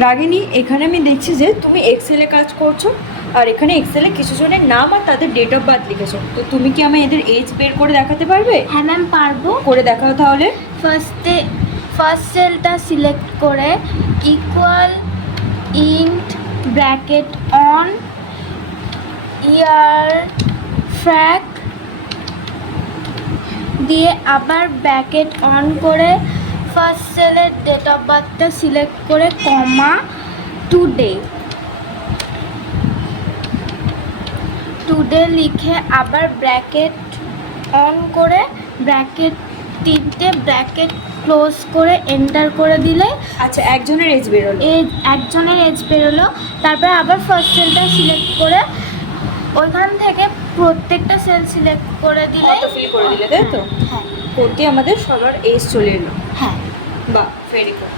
রাগিনী, এখানে আমি দেখছি যে তুমি এক্সেলে কাজ করছো, আর এখানে এক্সেলে কিছু জনের নাম আর তাদের ডেট অফ বার্থ লিখেছো। তো তুমি কি আমায় এদের এজ বের করে দেখাতে পারবে? হ্যাঁ ম্যাম পারবো। করে দেখাও তাহলে। ফার্স্ট সেলটা সিলেক্ট করে ইকুয়াল ইন্ট ব্র্যাকেট অন ইয়ার ফ্র্যাক দিয়ে আবার ব্র্যাকেট অন করে ফার্স্ট সেলের ডেট অফ বার্থটা সিলেক্ট করে কমা টুডে লিখে আবার ব্র্যাকেট অন করে ব্র্যাকেট 3টে ব্র্যাকেট ক্লোজ করে এন্টার করে দিলে আচ্ছা, একজনের এজ বেরোলো। একজনের এজ বেরোলো। তারপর আবার ফার্স্ট সেলটা সিলেক্ট করে ওইখান থেকে প্রত্যেকটা সেল সিলেক্ট করে দিলে অটোফিল করে দিলে, তাই তো? হ্যাঁ করতে আমাদের সবার এজ চলে এলো। হ্যাঁ। বাহ, ভেরি গুড।